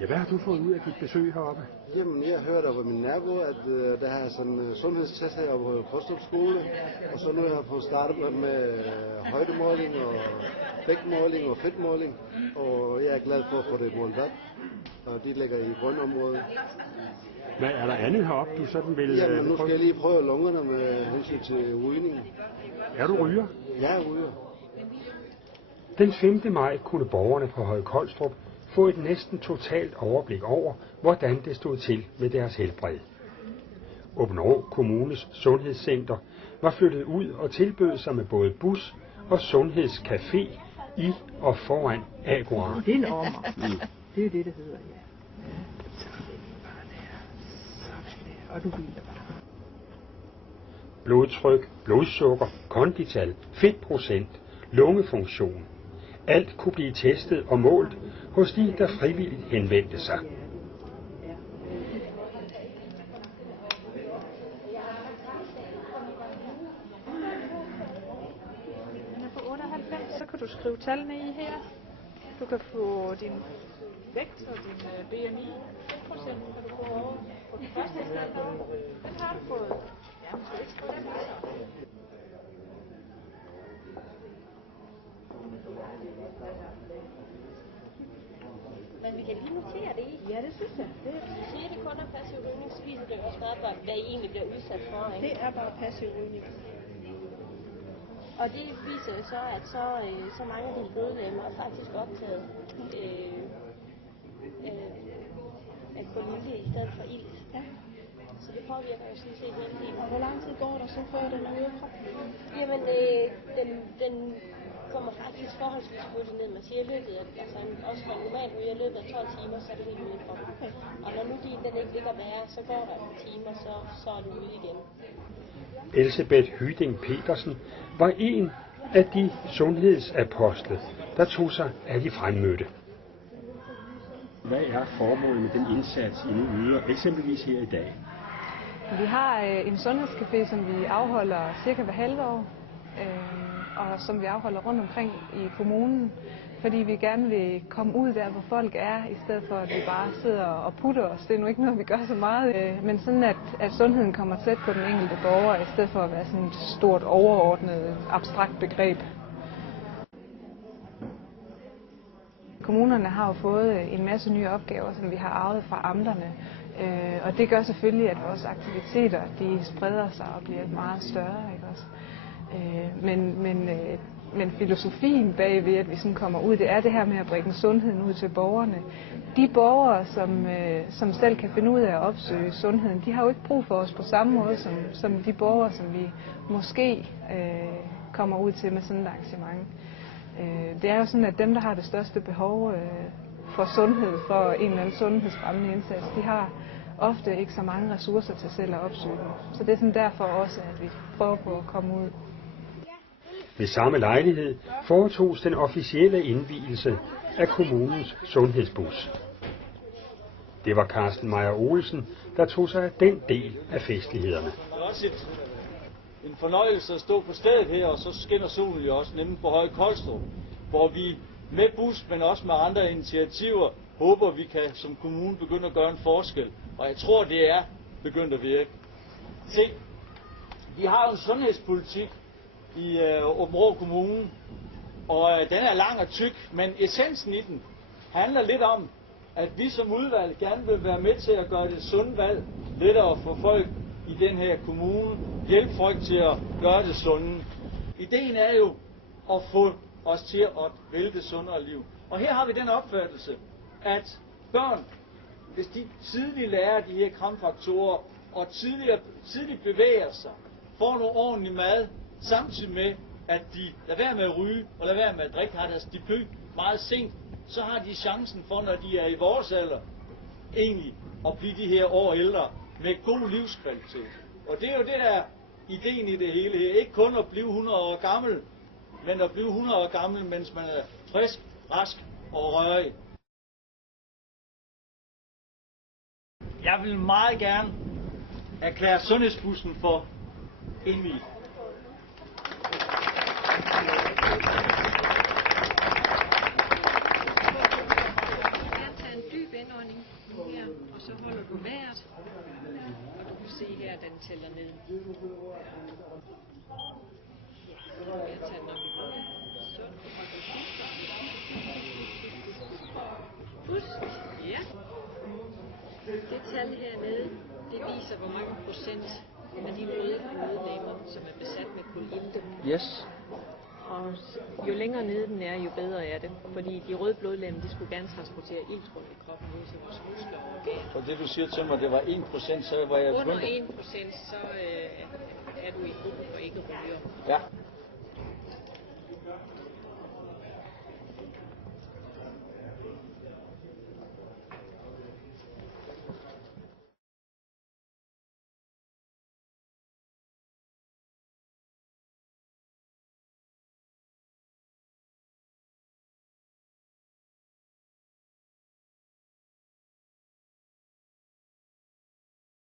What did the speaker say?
Ja, hvad har du fået ud af dit besøg heroppe? Jamen, jeg hørte over min nabo, at der er sådan en sundhedstest her på Kostrup skole, og så nu har jeg fået startet med højdemåling og vægtmåling og fedtmåling, og jeg er glad for at få det målt op, og de ligger i grønnområdet. Hvad er der andet heroppe, du sådan vil... Jamen, nu skal jeg lige prøve lungerne med hensyn til rygning. Er du ryger? Jeg er ryger. Den 5. maj kunne borgerne på Høje Kolstrup få et næsten totalt overblik over, hvordan det stod til med deres helbred. Aabenraa Kommunes sundhedscenter var flyttet ud og tilbød sig med både bus og sundhedscafé i og foran Agora. Det er normer. Det er det hedder, ja. Og du hviler bare. Blodtryk, blodsukker, kondital, fedtprocent, lungefunktion. Alt kunne blive testet og målt hos de, der frivilligt henvendte sig. Den er på 98, så kan du skrive tallene i her. Du kan få din vægt og din BMI. 5% kan du få over på den første stand. Den har du fået. Ja, men så ikke skrive den her. Men vi kan lige notere det i. Ja, det synes jeg. Siger det kun er passiv rygning, så viser det også meget, hvad I egentlig bliver udsat for, ikke? Det er bare passiv rygning. Og det viser jo så, at så mange af dine blodlemmer er faktisk optaget af kolonile i stedet for ilt. Ja. Så det påvirker jo sådan set hele tiden. Og hvor lang tid går der så før den er ude af kroppen? Jamen, den kommer faktisk forholdsvis hurtigt ned. Man siger i løbet af, altså også for normalt i løbet af 12 timer, så er det helt ude i kroppen. Okay. Og når nu den ikke ligger værre, så går der et timer, så er det ude igen. Elsebeth Hyding Petersen var en af de sundhedsapostle, der tog sig af de fremmødte. Hvad er formålet med den indsats, I nu yder, eksempelvis her i dag? Vi har en sundhedscafé, som vi afholder cirka hver halve år, og som vi afholder rundt omkring i kommunen, fordi vi gerne vil komme ud der, hvor folk er, i stedet for at vi bare sidder og putter os. Det er nu ikke noget, vi gør så meget, men sådan at sundheden kommer tæt på den enkelte borger, i stedet for at være sådan et stort overordnet, abstrakt begreb. Kommunerne har jo fået en masse nye opgaver, som vi har arvet fra amterne, og det gør selvfølgelig, at vores aktiviteter de spreder sig og bliver meget større, ikke også? Men filosofien bagved, at vi sådan kommer ud, det er det her med at bringe sundheden ud til borgerne. De borgere, som selv kan finde ud af at opsøge sundheden, de har jo ikke brug for os på samme måde som de borgere, som vi måske kommer ud til med sådan et arrangement. Det er jo sådan, at dem, der har det største behov for sundhed, for en eller anden sundhedsfremmende indsats, de har ofte ikke så mange ressourcer til selv at opsøge dem. Så det er sådan derfor også, at vi prøver på at komme ud. Ved samme lejlighed foretoges den officielle indvielse af kommunens sundhedsbus. Det var Carsten Meyer Olsen, der tog sig af den del af festlighederne. Det er også en fornøjelse at stå på stedet her, og så skinner solen jo også, nemlig på Høje Kolstrup, hvor vi med bus, men også med andre initiativer, håber, vi kan som kommune begynde at gøre en forskel. Og jeg tror, det er begyndt at virke. Se, vi har jo en sundhedspolitik i Aabenraa Kommune, og den er lang og tyk, men essensen i den handler lidt om, at vi som udvalg gerne vil være med til at gøre det sunde valg lettere for folk i den her kommune, hjælpe folk til at gøre det sunde. Ideen er jo at få os til at vælge det sundere liv. Og her har vi den opfattelse, at børn hvis de tidligt lærer de her kramfaktorer, og tidligt bevæger sig, får noget ordentlig mad, samtidig med, at de lader være med at ryge, og lader være med at drikke, har deres debut meget sent, så har de chancen for, når de er i vores alder, egentlig at blive de her år ældre, med god livskvalitet. Og det er jo det, der er ideen i det hele her. Ikke kun at blive 100 år gammel, men at blive 100 år gammel, mens man er frisk, rask og rørig. Jeg vil meget gerne erklære sundhedsbussen for indviet. Tag en dyb indånding her, og så holder du vejret. Og du kan se her, den tæller ned. Ja, jeg tager den op i munden. Sådan, og holder pust. Ja. Det tal hernede, det viser, hvor mange procent af de røde blodlegemer, som er besat med kolilte. Yes. Og jo længere nede den er, jo bedre er det. Fordi de røde blodlegemer, de skulle gerne transportere ilt rundt i kroppen ud til vores muskler og organer. Og det du siger til mig, det var 1%, så var jeg Under 1%, så er du i gruppen for ikke ryger. Ja.